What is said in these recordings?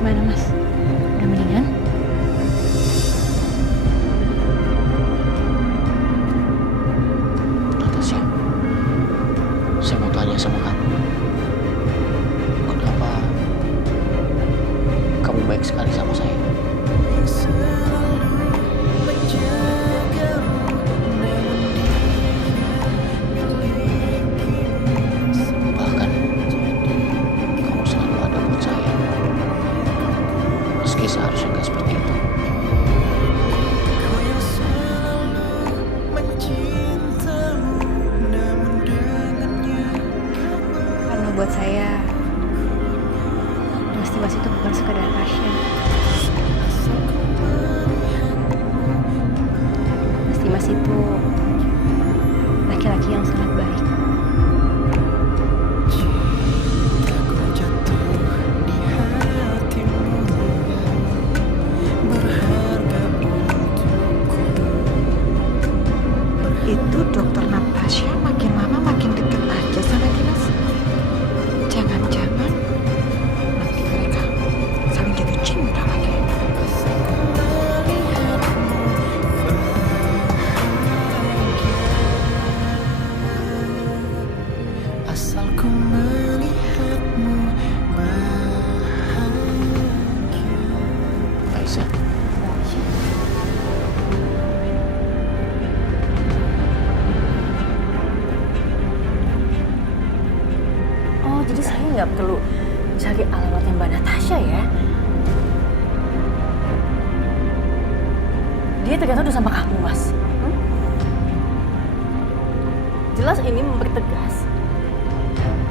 Gimana Mas? Udah mendingan? Natasha, saya mau tanya sama kamu. Kenapa kamu baik sekali sama saya? Bahkan kamu selalu ada buat saya. Meski seharusnya nggak seperti itu. Karena buat saya, Mas Dimas itu bukan sekadar pasien. Mas Dimas itu laki-laki yang sangat baik. Itu dokter Natasha makin lama makin deket aja sama Dimas. Jangan-jangan nanti mereka saling jatuh cinta lagi. Asal ku melihatmu bahagia. Aisyah, Oh, jadi saya nggak perlu cari alamatnya Mbak Natasha ya? Dia ternyata udah sama kamu, Mas. Jelas ini mempertegas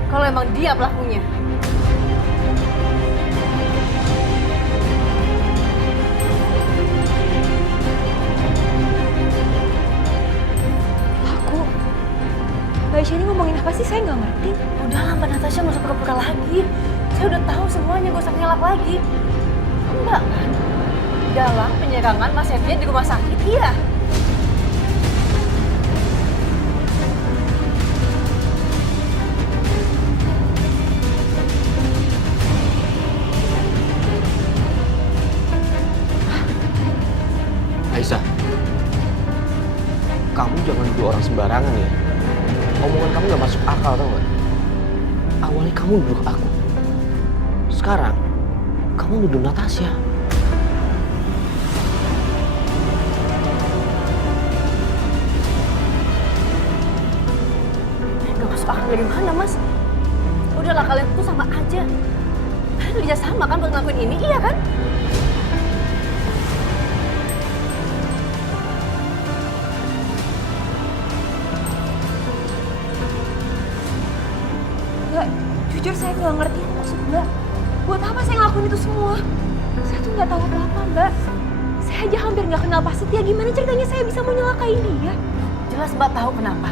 kalau emang dia pelakunya. Aku, Mbak Aisyah ini ngomongin apa sih? Saya nggak ngerti. Udahlah Mbak Natasha, nggak usah pura-pura lagi. Saya udah tahu semuanya, gak usah ngelak lagi. Mbak kan dalam penyerangan Mas Septian di rumah sakit, iya. Aisyah, kamu jangan nuduh orang sembarangan ya. Omongan kamu nggak masuk akal, tau nggak? Awalnya kamu nuduh aku, sekarang kamu nuduh Natasha. Gak masuk akal dari mana, Mas? Udahlah, kalian tuh sama aja. Kalian kerja sama kan buat ngelakuin ini, iya kan? Mbak, jujur saya nggak ngerti maksud Mbak. Buat apa saya ngelakuin itu semua? Saya tuh nggak tahu apa-apa, Mbak. Saya aja hampir nggak kenal Pak Setia. Gimana ceritanya saya bisa mau nyelakain dia? Jelas Mbak tahu kenapa.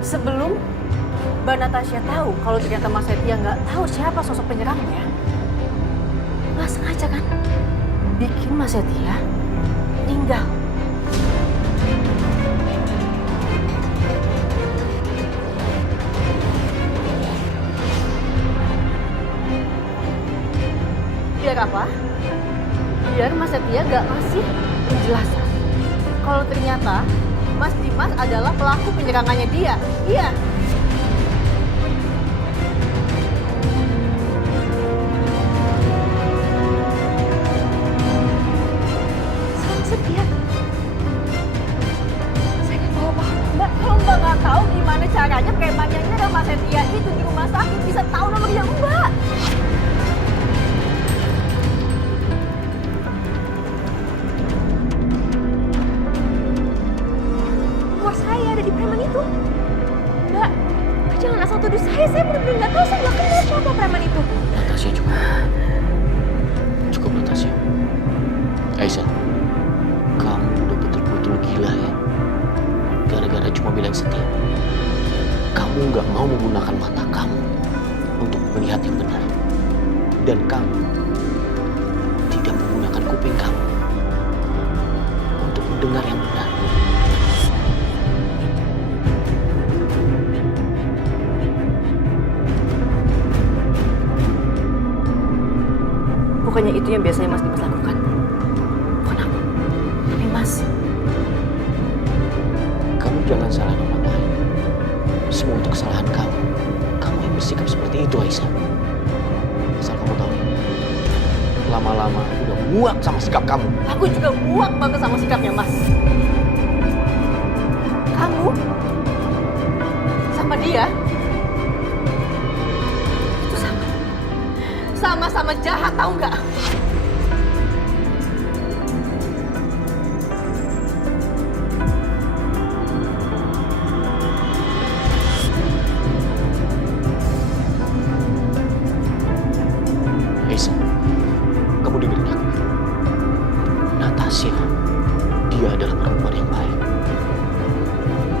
Sebelum Mbak Natasha tahu kalau ternyata Mas Setia nggak tahu siapa sosok penyerangnya, Mas sengaja kan bikin Mas Setia meninggal. Biar apa? Biar Mas Setia nggak ngasih penjelasan kalau ternyata Mas Dimas adalah pelaku penyerangannya dia. Iya. Sama Setia. Saya nggak tahu apa-apa, Mbak. Kalau Mbak nggak tahu gimana caranya premannya nyerang Mas Setia itu di rumah sakit bisa tahu nomornya Mbak. Nomor saya ada di preman itu. Mbak, jangan asal tuduh saya. Saya benar-benar nggak tahu. Saya nggak kenal siapa preman itu. Natasha cukup. Cukup Natasha. Aisyah, kamu udah betul-betul gila ya. Gara-gara cuma bilang Setia. Kamu nggak mau menggunakan mata kamu untuk melihat yang benar. Dan kamu tidak menggunakan kuping kamu untuk mendengar yang benar. Bukannya itu yang biasanya Mas Dimas lakukan? Bukan aku, tapi Mas. Kamu jangan salahin orang lain. Semua untuk kesalahan kamu. Kamu yang bersikap seperti itu, Aisyah. Asal kamu tahu, lama-lama aku udah muak sama sikap kamu. Aku juga muak banget sama sikapnya Mas. Kamu sama dia itu sama-sama jahat, tahu nggak? Aisyah, kamu dengerin aku. Natasha, dia adalah perempuan yang baik.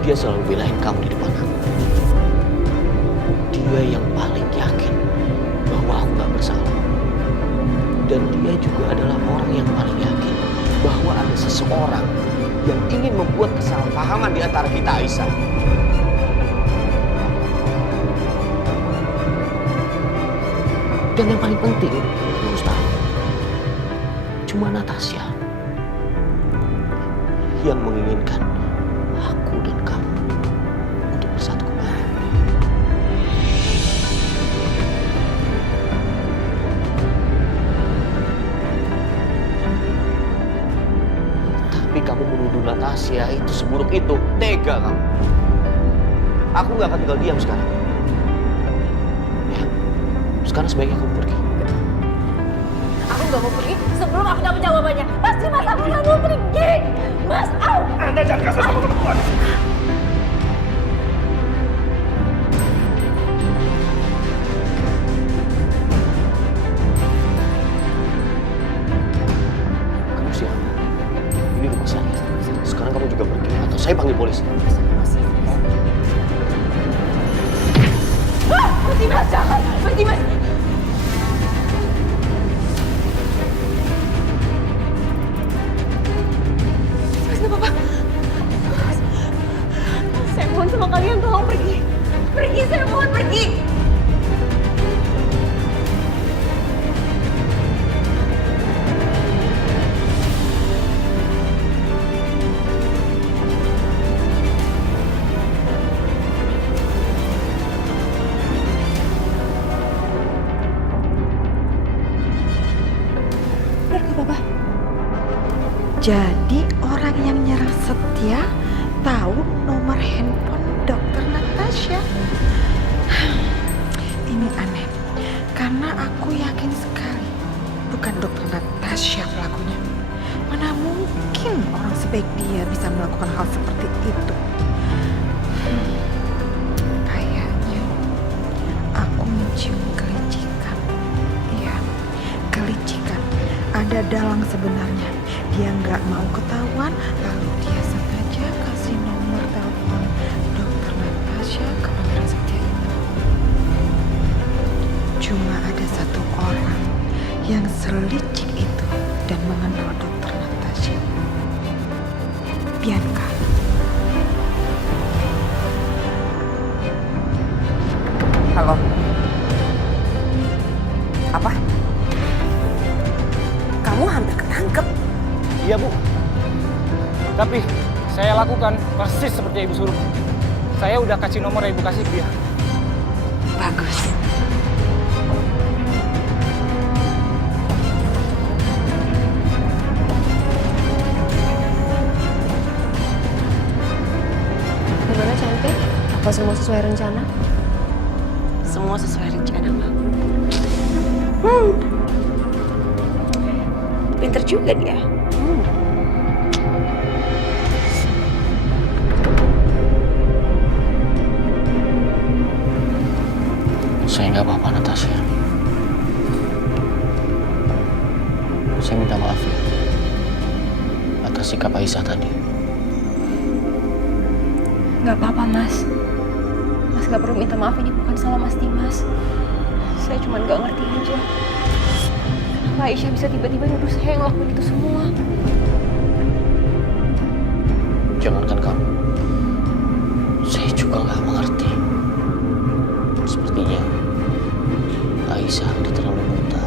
Dia selalu belain kamu di depan aku. Dia yang paling yakin bahwa aku gak bersalah. Dan dia juga adalah orang yang paling yakin bahwa ada seseorang yang ingin membuat kesalahpahaman di antara kita, Aisyah. Dan yang paling penting, kamu harus tahu, cuma Natasha yang menginginkan aku dan kamu untuk bersatu kembali. Tapi kamu menuduh Natasha itu seburuk itu, tega kamu. Aku gak akan tinggal diam sekarang. Ya, sekarang sebaiknya kamu pergi. Aku nggak mau pergi sebelum aku dapat jawabannya. Mas Dimas, aku nggak mau pergi. Mas, au! Anda jangan kasar sama perempuan. Kamu siapa? Ini rumah saya. Sekarang kamu juga pergi atau saya panggil polisi. Mas Dimas, jangan! Mas Dimas! Mas, nggak apa-apa. Saya mohon sama kalian, tolong pergi. Pergi, saya mohon pergi. Benar nggak apa-apa? Jadi orang yang nyerang Setia tahu nomor handphone dokter Natasha. Ini aneh, karena aku yakin sekali bukan dokter Natasha pelakunya. Mana mungkin orang sebaik dia bisa melakukan hal seperti itu? Kayaknya aku mencium kelicikan. Iya, kelicikan. Ada dalang sebenarnya. Dia nggak mau ketahuan, lalu dia sengaja kasih nomor telepon dokter Natasha ke Pangeran Setia itu. Cuma ada satu orang yang selicik itu dan mengenal dokter Natasha. Bianca. Halo. Apa? Kamu hampir ketangkep. Iya, Bu. Tapi saya lakukan persis seperti yang Ibu suruh. Saya udah kasih nomor yang Ibu kasih ke dia. Bagus. Gimana cantik? Apa semua sesuai rencana? Semua sesuai rencana, Mbak. Pinter juga dia. Saya nggak apa-apa, Natasha. Saya minta maaf ya atas sikap Aisyah tadi. Nggak apa-apa, Mas. Mas nggak perlu minta maaf, ini bukan salah Mas Dimas. Saya cuma nggak ngerti aja. Kenapa Aisyah bisa tiba-tiba nuduh saya yang ngelakuin itu semua? Jangankan kamu, saya juga nggak mengerti. Sepertinya Aisyah udah terlalu buta.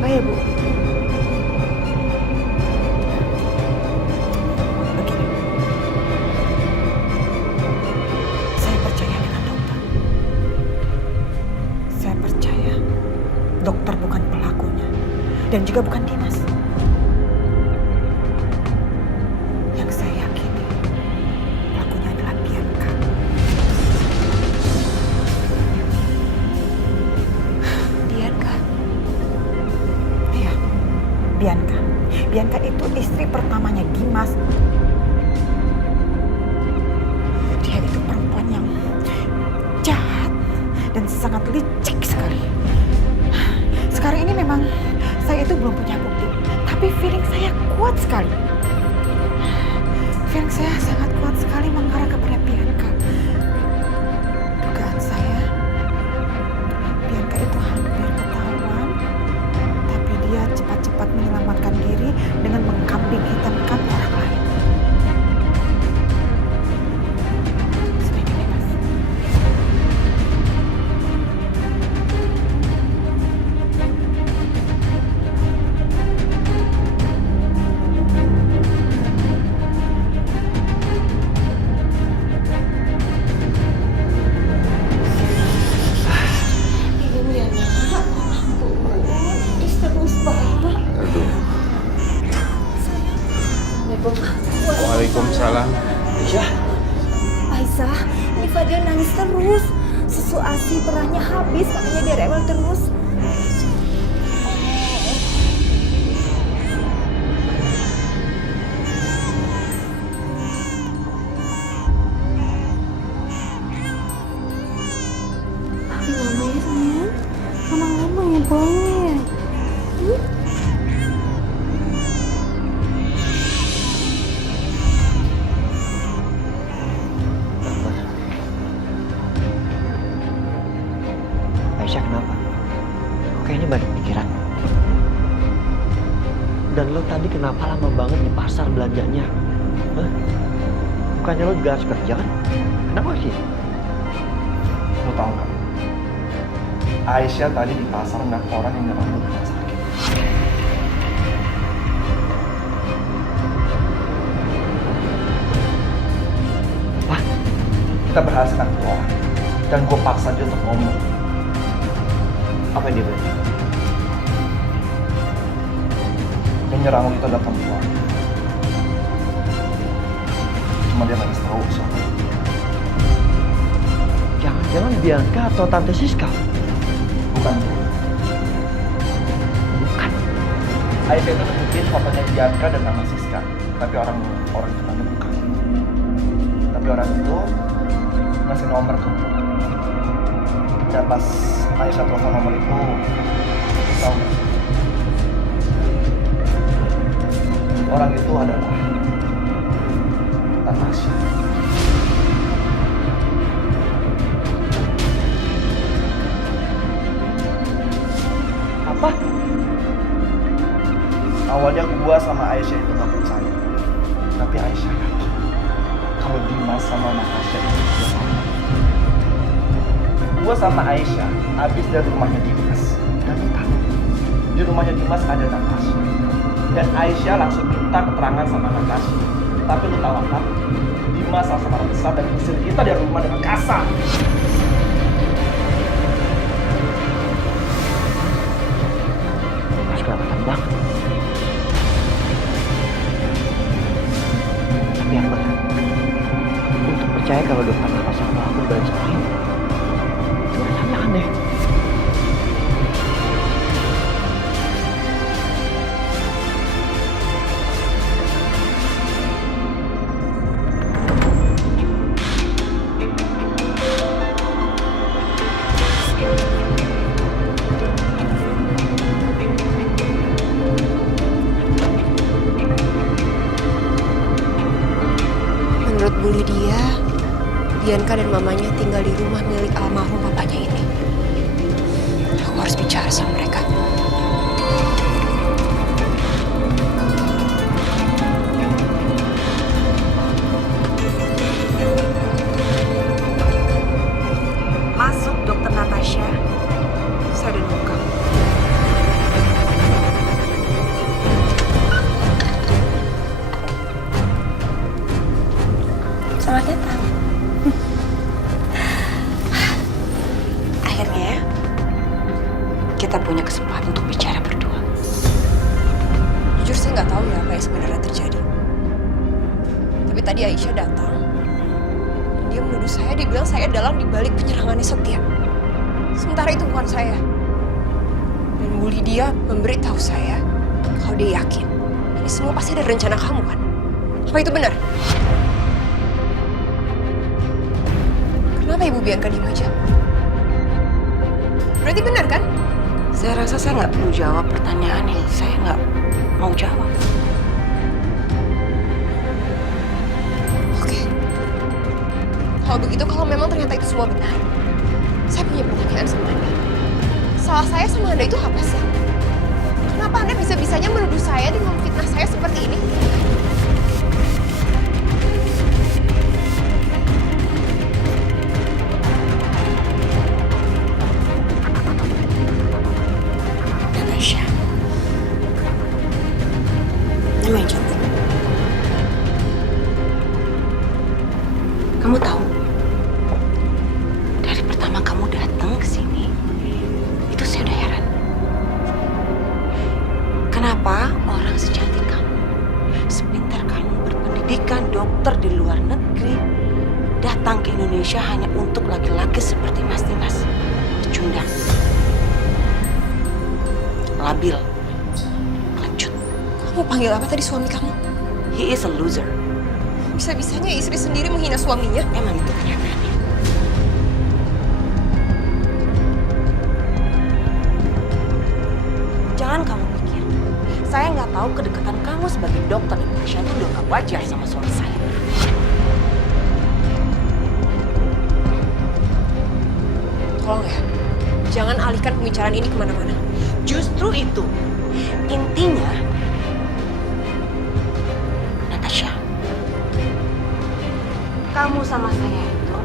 apa ya, Bu? Begini. Saya percaya dengan dokter. Saya percaya dokter bukan pelakunya dan juga bukan Dimas. Yang saya yakini pelakunya adalah Bianca. Bianca. Iya, Bianca. Bianca itu istri pertamanya Dimas. Dia itu perempuan yang jahat dan sangat licik sekali. Sekarang ini memang saya itu belum punya bukti, tapi feeling saya kuat sekali. Feeling saya sangat kuat sekali mengarah kepada Bianca. Dugaan saya, Bianca itu hampir ketahuan, tapi dia cepat-cepat menyelamatkan diri dengan mengkambing hitamkan orang lain. Sebaiknya bebas. Waalaikumsalam. Aisyah, ini Fadil nangis terus. Susu ASI perahnya habis, makanya dia rewel terus. Tapi mama ya sayang, mama ya boleh. Aisyah kenapa? Kok kayaknya banyak pikiran? Dan lo tadi kenapa lama banget di pasar belanjanya? Hah? Bukannya lo juga harus kerja kan? Kenapa sih? Lo tau gak? Aisyah tadi di pasar ngeliat orang yang nyerang lo di rumah sakit. Apa? Kita berhasil nangkep orang. Dan gue paksa dia untuk ngomong. Apa yang dia bilang? Yang nyerang lo itu adalah perempuan. Cuma dia nggak tahu siapa. Jangan-jangan Bianca atau Tante Siska? Bukan. Bukan. Aisyah itu nunjukin fotonya Bianca dan nama Siska. Tapi orang itu namanya bukan. Tapi orang itu ngasih nomor ke gue. Dan pas Aisyah telepon nomor itu, tahu nggak? Orang itu adalah Natasha. Apa? Awalnya gua sama Aisyah itu nggak percaya, tapi Aisyah yakin kalau Dimas sama Natasha itu bersama. Gua sama Aisyah habis dari rumahnya Dimas dan entah di rumahnya Dimas ada Natasha dan Aisyah langsung minta keterangan sama Natasha. Tapi lu tahu apa? Dimas langsung marah besar dan usir kita dari rumah dengan kasar. Mas kelewatan banget. Tapi yang benar, untuk percaya kalau dokter Natasha melakukan balik semua ini, itu rasanya aneh. Menurut Bu Lydia, Bianca dan mamanya tinggal di rumah milik almarhum papanya ini. Aku harus bicara sama mereka. Masuk, Dokter Natasha. Saya udah nunggu kamu. nggak tahu ya apa yang sebenarnya terjadi. Tapi tadi Aisyah datang. Dia menuduh saya, dia bilang saya dalang dibalik penyerangannya Setia. Sementara itu bukan saya. Dan Bu Lydia memberitahu saya kalau dia yakin ini semua pasti ada rencana kamu kan? Apa itu benar? Kenapa Ibu Bianca diem aja? Berarti benar kan? Saya rasa saya nggak perlu jawab pertanyaan yang saya nggak mau jawab. Oke. Kalau begitu, kalau memang ternyata itu semua benar, saya punya pertanyaan sama Anda. Salah saya sama Anda itu apa sih? Kenapa Anda bisa-bisanya menuduh saya dan memfitnah saya seperti ini? Natasha. Nama yang cantik. Kamu tahu, dari pertama kamu datang ke sini, itu saya udah heran. Kenapa orang secantik kamu, sepintar kamu, berpendidikan dokter di luar negeri, datang ke Indonesia hanya untuk laki-laki seperti Mas Dimas, pecundang, labil, kelencut. Kamu panggil apa tadi suami kamu? He is a loser. Bisa-bisanya istri sendiri menghina suaminya. Emang itu kenyataannya. Jangan kamu pikir, saya nggak tahu kedekatan kamu sebagai dokter dan pasien itu udah nggak wajar sama suami saya. Tolong ya, jangan alihkan pembicaraan ini kemana-mana. Justru itu, intinya, Natasha, kamu sama saya itu,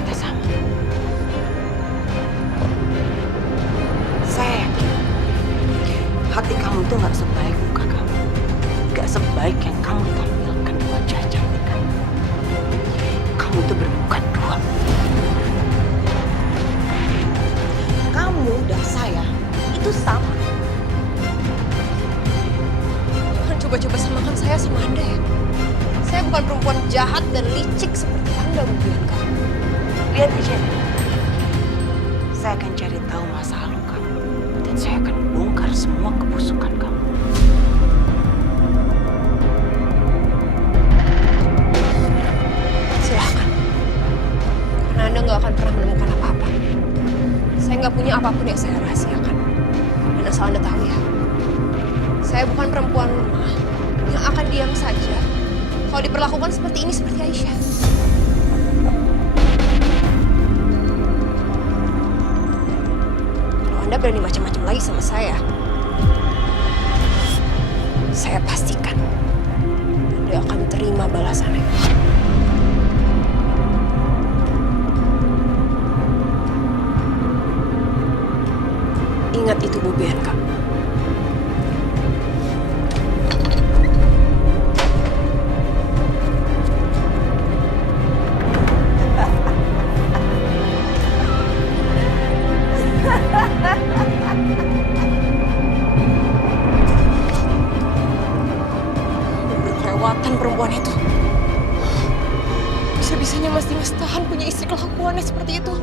kita sama. Saya yakin, hati kamu itu nggak sebaik muka kamu. Nggak sebaik yang kamu tampilkan di wajah cantik kamu. Kamu itu bermuka dua. Kamu dan saya itu sama. Jangan coba-coba samakan saya sama Anda ya. Saya bukan perempuan jahat dan licik seperti Anda, Bu Bianca. Lihat aja. Saya akan cari tahu masa lalu kamu. Dan saya akan bongkar semua kebusukan kamu. Silahkan. Karena Anda nggak akan pernah menemukan apa-apa. Saya nggak punya apapun yang saya rahasiakan. Dan asal Anda tahu ya, saya bukan perempuan lemah yang akan diam saja kalau diperlakukan seperti ini seperti Aisyah. Kalau Anda berani macam-macam lagi sama saya pastikan Anda akan terima balasannya. Ingat itu, Bu Bianca. Berkelewatan perempuan itu. Bisa-bisanya Mas Dimas tahan punya istri kelakuannya seperti itu.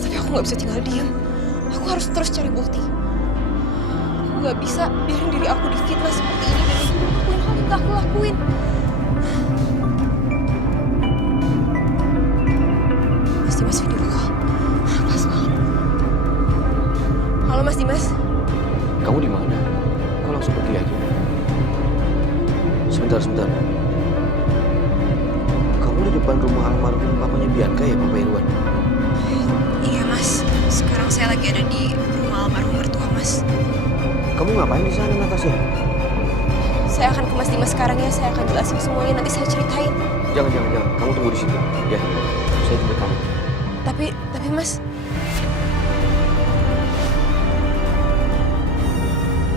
Tapi aku nggak bisa tinggal diam. Aku harus terus cari bukti. Aku nggak bisa biarin diri aku difitnah seperti ini dan itu lakuin hal yang gak aku lakuin. Mas Dimas video call. Pas banget. Halo Mas Dimas. Kamu di mana? Kok langsung pergi aja? Sebentar. Kamu di depan rumah almarhum papanya Bianca ya, Papa Irwan? Iya Mas, sekarang saya lagi ada di rumah almarhum mertua Mas. Kamu ngapain di sana, Natasha? Saya akan ke Mas Dimas sekarang ya, saya akan jelasin semuanya, nanti saya ceritain. Jangan. Kamu tunggu di situ, ya. Saya jemput kamu. Tapi Mas,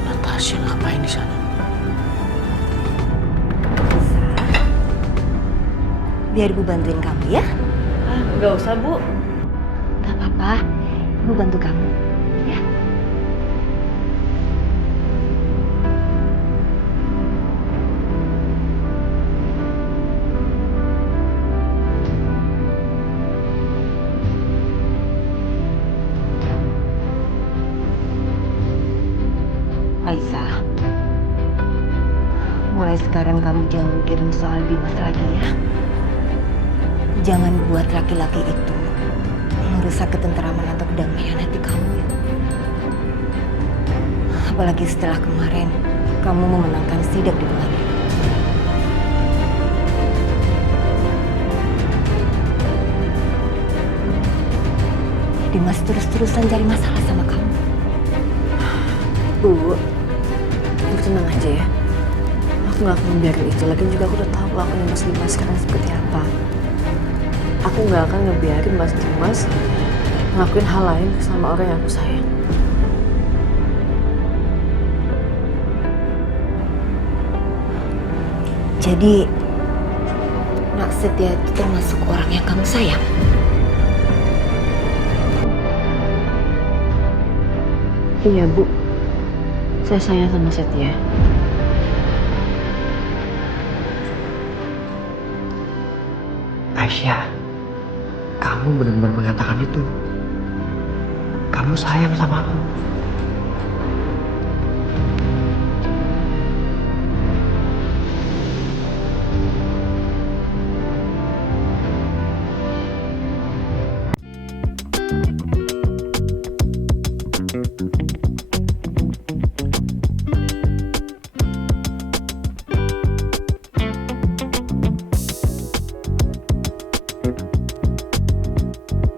Natasha ngapain di sana? Biar Ibu bantuin kamu ya. Nggak usah, Bu. Gak apa-apa, Ibu bantu kamu. Ya. Aisyah, mulai sekarang kamu jangan mikirin soal Dimas lagi ya. Jangan buat laki-laki itu merusak ketenteraman atau kedamaian hati kamu ya. Apalagi setelah kemarin kamu memenangkan sidak di pengadilan. Dimas terus-terusan cari masalah sama kamu. Bu, Ibu tenang aja ya. Aku gak akan membiarkan itu. Lagi juga aku udah tahu kelakuan Mas Dimas sekarang seperti apa. Aku gak akan ngebiarin Mas Dimas ngelakuin hal lain sama orang yang aku sayang. Jadi, Nak Setia itu termasuk orang yang kamu sayang? Iya, Bu. Saya sayang sama Setia. Aisyah, kamu benar-benar mengatakan itu. Kamu sayang sama aku.